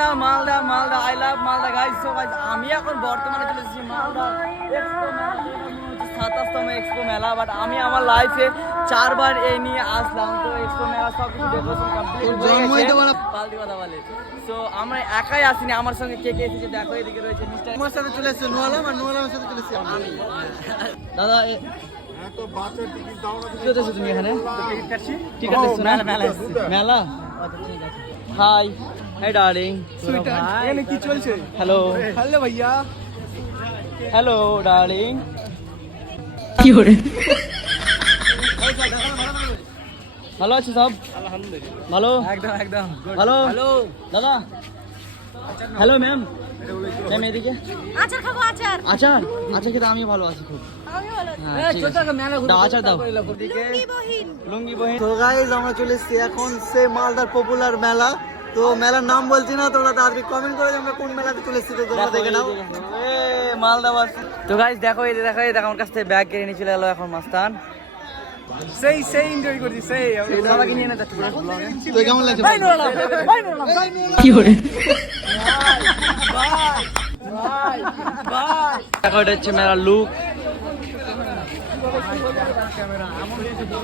Malda Malda Malda I love Malda guys. So guys আমি এখন বর্তমানে চলে এসেছি মালদা এক্সপো মেলা, 27তম এক্সপো মেলা। বাট আমি আমার লাইফে 4 বার এই নিয়ে আসলাম। তো এক্সপো মেলা সব কিছু ডেকোরেশন কমপ্লিট হয়ে গেছে। পাল্টি কথা বলে। সো আমরা একাই আসিনি, আমার সঙ্গে কে কে এসেছে দেখো। এদিকে রয়েছে মিস্টার, আমার সাথে চলে এসেছে নোয়ালাম, আর নোয়ালামের সাথে চলে এসেছি আমি। দাদা তো বাচ্চার টিকিট দাও না, কি হচ্ছে তুমি এখানে? টিকিট কাটছি, টিকিট দিছো না? মেলা আচ্ছা ঠিক আছে। হাই হাই ডার্লিং, সুইটার এখানে কি চলছে? হ্যালো হ্যালো ভাইয়া, হ্যালো ডার্লিং। কি করে ভালো আছে সব? আলহামদুলিল্লাহ ভালো, একদম একদম ভালো। হ্যালো দাদা, হ্যালো ম্যাম। ম্যাম এদিকে আচার খাবো, আচার। আচার আচার খেতে আমি ভালো আছি খুব। আমি ভালো আছি। দাও আচার দাও। লুঙ্গি বহিন। লুঙ্গি বহিন। তো গাইস আমরা চলে এসেছি এখন সে মালদার পপুলার মেলা। তো মেলার নাম বলছি না, তোমরা তাড়াতাড়ি কমেন্ট করে আমরা কোন মেলাতে চলে এসেছি, তো তোমরা দেখে নাও। মালদা বাস। তো গাইস দেখো এই দেখো এই দেখো, আমার কাছ থেকে ব্যাগ কিনে নিয়ে চলে এলো এখন মাস্তান। সেই এনজয় করছি, সেই সবাইকে নিয়ে না যাচ্ছি। তো কেমন লাগছে? কি করে দেখো এটা হচ্ছে মেলার লুক।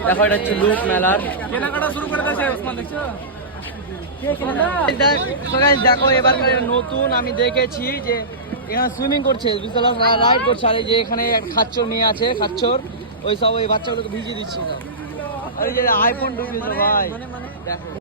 দেখো এটা হচ্ছে লুক মেলার। কেনাকাটা শুরু করে দিয়েছে ওসমান, দেখছো? দেখো এবার নতুন আমি দেখেছি যে এখানে সুইমিং করছে, রাইড করছে, আর এই যে এখানে খাচ্চর নিয়ে আছে, খাচ্চর ওই সব ওই বাচ্চাগুলোকে ভিজিয়ে দিচ্ছে সব। আর এই যে আইফোন ঢুকিয়েছে ভাই, দেখো।